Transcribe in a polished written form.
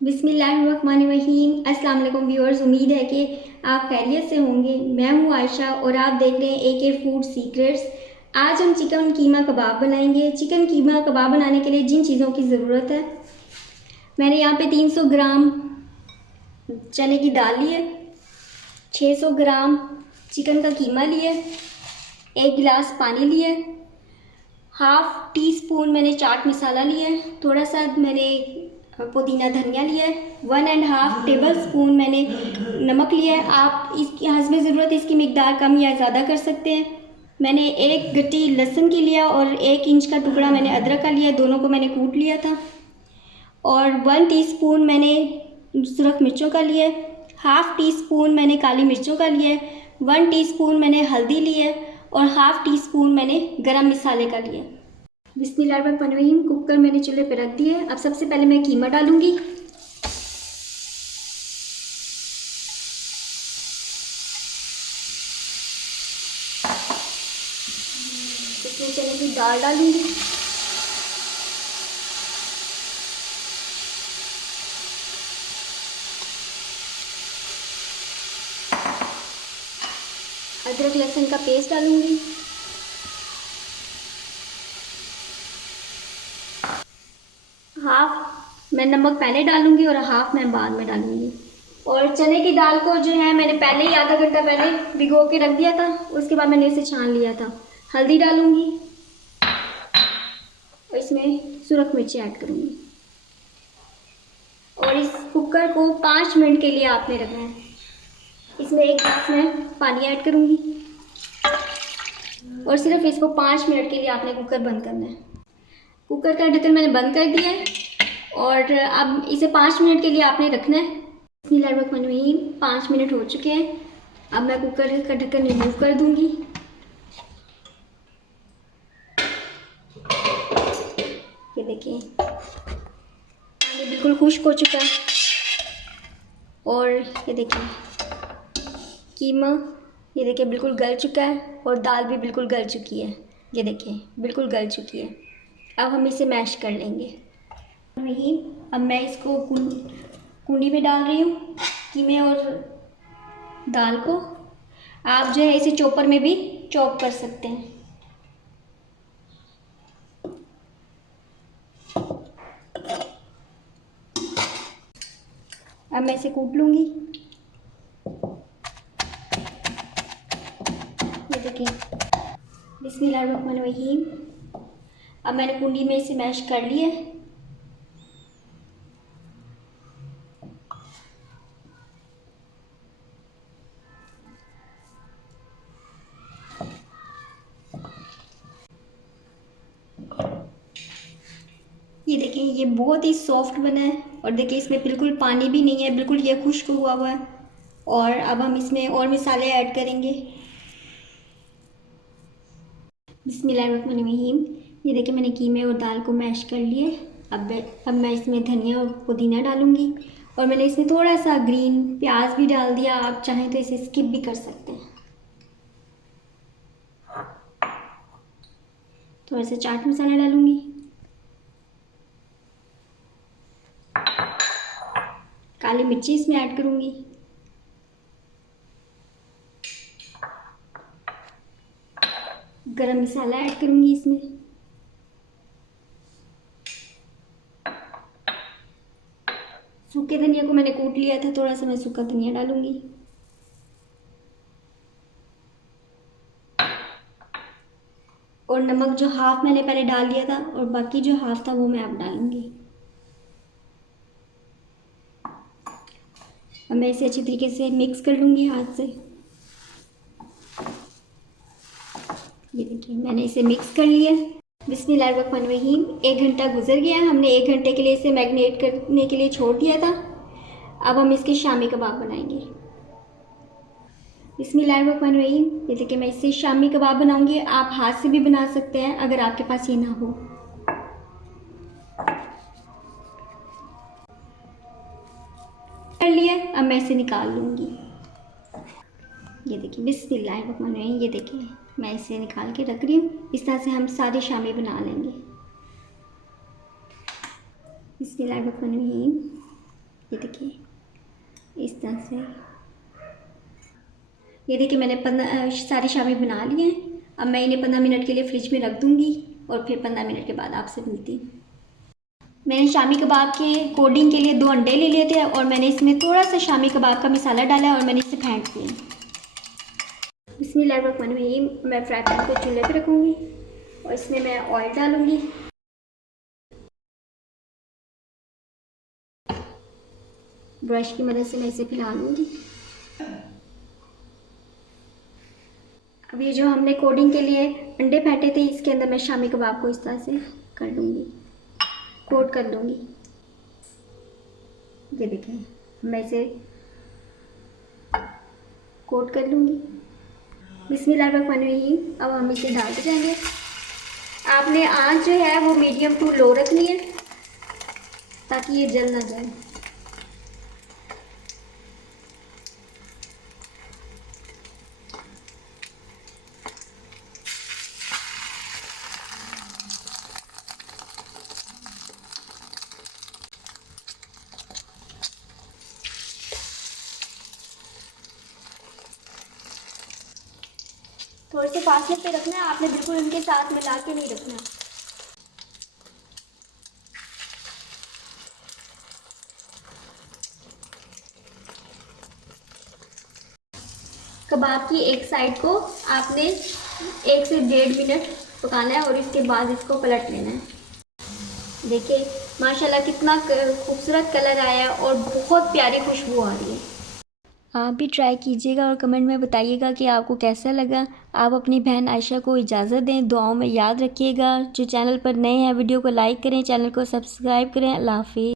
बिस्मिल्लाहिर्रहमानिर्रहीम। अस्सलाम वालेकुम व्यूअर्स, उम्मीद है कि आप खैरियत से होंगे। मैं हूं आयशा और आप देख रहे हैं एके फूड सीक्रेट्स। आज हम चिकन कीमा कबाब बनाएंगे। चिकन कीमा कबाब बनाने के लिए जिन चीज़ों की ज़रूरत है, मैंने यहाँ पे 300 ग्राम चने की दाल ली है, 600 ग्राम चिकन का कीमा लिया, 1 गिलास पानी लिया, हाफ टी स्पून मैंने चाट मसाला लिया है, थोड़ा सा मैंने पुदीना धनिया लिया है, 1.5 टेबल स्पून मैंने नमक लिया है। आप इसकी हस्ब ज़रूरत इसकी मिकदार कम या ज़्यादा कर सकते हैं। मैंने एक गट्टी लहसुन की लिया और 1 इंच का टुकड़ा मैंने अदरक का लिया, दोनों को मैंने कूट लिया था। और 1 टीस्पून मैंने सुरख मिर्चों का लिया है, हाफ टी स्पून मैंने काली मिर्चों का लिया है, 1 टीस्पून मैंने हल्दी ली है और हाफ टी स्पून मैंने गरम मसाले का लिया है। बिस्मिल्लाहिर्रहमानिर्रहीम। कुकर मैंने चूल्हे पर रख दिए। अब सबसे पहले मैं कीमा डालूंगी। इसमें चने की दाल डालूंगी, अदरक लहसुन का पेस्ट डालूंगी, हाफ मैं नमक पहले डालूंगी और हाफ मैं बाद में डालूंगी। और चने की दाल को जो है मैंने पहले ही आधा घंटा पहले भिगो के रख दिया था, उसके बाद मैंने इसे छान लिया था। हल्दी डालूंगी और इसमें सुरख मिर्ची ऐड करूंगी और इस कुकर को 5 मिनट के लिए आपने रखना है। इसमें 1 गिलास में पानी ऐड करूंगी और सिर्फ इसको 5 मिनट के लिए आपने कुकर बंद करना है। कुकर का ढक्कन मैंने बंद कर दिया है और अब इसे 5 मिनट के लिए आपने रखना है। बिस्मिल्लाहिर्रहमानिर्रहीम। 5 मिनट हो चुके हैं। अब मैं कुकर का ढक्कन रिमूव कर दूंगी। ये देखिए पानी बिल्कुल खुश्क हो चुका है और ये देखिए कीमा, ये देखिए बिल्कुल गल चुका है और दाल भी बिल्कुल गल चुकी है। ये देखिए बिल्कुल गल चुकी है। अब हम इसे मैश कर लेंगे। वही अब मैं इसको कूंडी में डाल रही हूँ कीमे और दाल को। आप जो है इसे चॉपर में भी चॉप कर सकते हैं। अब मैं इसे कूट लूँगी। ये देखिए बिस्मिल्लाहिर्रहमानिर्रहीम। अब मैंने कुंडी में इसे मैश कर लिया है। ये देखिए ये बहुत ही सॉफ्ट बना है और देखिए इसमें बिल्कुल पानी भी नहीं है, बिल्कुल ये खुश्क हुआ हुआ है। और अब हम इसमें और मसाले ऐड करेंगे। बिस्मिल्लाहिर्रहमानिर्रहीम। ये देखिए मैंने कीमे और दाल को मैश कर लिए। अब मैं इसमें धनिया और पुदीना डालूंगी और मैंने इसमें थोड़ा सा ग्रीन प्याज भी डाल दिया। आप चाहें तो इसे स्किप भी कर सकते हैं। थोड़ा सा चाट मसाला डालूंगी, काली मिर्ची इसमें ऐड करूंगी, गरम मसाला ऐड करूंगी इसमें, सूखे धनिया को मैंने कूट लिया था, थोड़ा सा मैं सूखा धनिया डालूंगी और नमक जो हाफ मैंने पहले डाल दिया था और बाकी जो हाफ था वो मैं अब डालूंगी। अब मैं इसे अच्छी तरीके से मिक्स कर लूँगी हाथ से। ये देखिए मैंने इसे मिक्स कर लिया। बिस्मिल्लाहिर्रहमानिर्रहीम। 1 घंटा गुजर गया है। हमने 1 घंटे के लिए इसे मैरिनेट करने के लिए छोड़ दिया था। अब हम इसके शामी कबाब बनाएंगे। बिस्मिल्लाहिर्रहमानिर्रहीम। ये देखिए मैं इससे शामी कबाब बनाऊंगी। आप हाथ से भी बना सकते हैं अगर आपके पास ये ना हो। कर लिया। अब मैं इसे निकाल लूँगी। ये देखिए बिस्मिल्लाहिर्रहमानिर्रहीम। ये देखिए मैं इसे निकाल के रख रही हूँ। इस तरह से हम सारी शामी बना लेंगे। बिस्मिल्लाहिर्रहमानिर्रहीम। ये देखिए इस तरह से। ये देखिए मैंने सारे शामी बना लिए हैं। अब मैं इन्हें 15 मिनट के लिए फ्रिज में रख दूँगी और फिर 15 मिनट के बाद आपसे मिलती हूँ। मैंने शामी कबाब के कोटिंग के लिए 2 अंडे ले लिए थे और मैंने इसमें थोड़ा सा शामी कबाब का मसाला डाला और मैंने इसे फेंट दिया। बिस्मिल्लाहिर्रहमानिर्रहीम। मैं फ्राई पैन को चूल्हे पर रखूँगी और इसमें मैं ऑयल डालूँगी। ब्रश की मदद से मैं इसे फैला लूँगी। अब ये जो हमने कोटिंग के लिए अंडे फेंटे थे इसके अंदर मैं शामी कबाब को इस तरह से कर लूँगी, कोट कर लूँगी। ये देखें मैं इसे कोट कर लूँगी। बिस्मिल्लाहिर्रहमानिर्रहीम। अब हम इसे डालते जाएंगे। आपने आंच जो है वो मीडियम टू लो रखनी है ताकि ये जल ना जाए। थोड़े से फासले पे रखना है, आपने बिल्कुल इनके साथ मिला के नहीं रखना। कबाब की एक साइड को आपने 1 से 1.5 मिनट पकाना है और इसके बाद इसको पलट लेना है। देखिए माशाल्लाह कितना खूबसूरत कलर आया और बहुत प्यारी खुशबू आ रही है। आप भी ट्राई कीजिएगा और कमेंट में बताइएगा कि आपको कैसा लगा। आप अपनी बहन आयशा को इजाज़त दें, दुआओं में याद रखिएगा। जो चैनल पर नए हैं वीडियो को लाइक करें, चैनल को सब्सक्राइब करें। अल्लाह हाफ़िज़।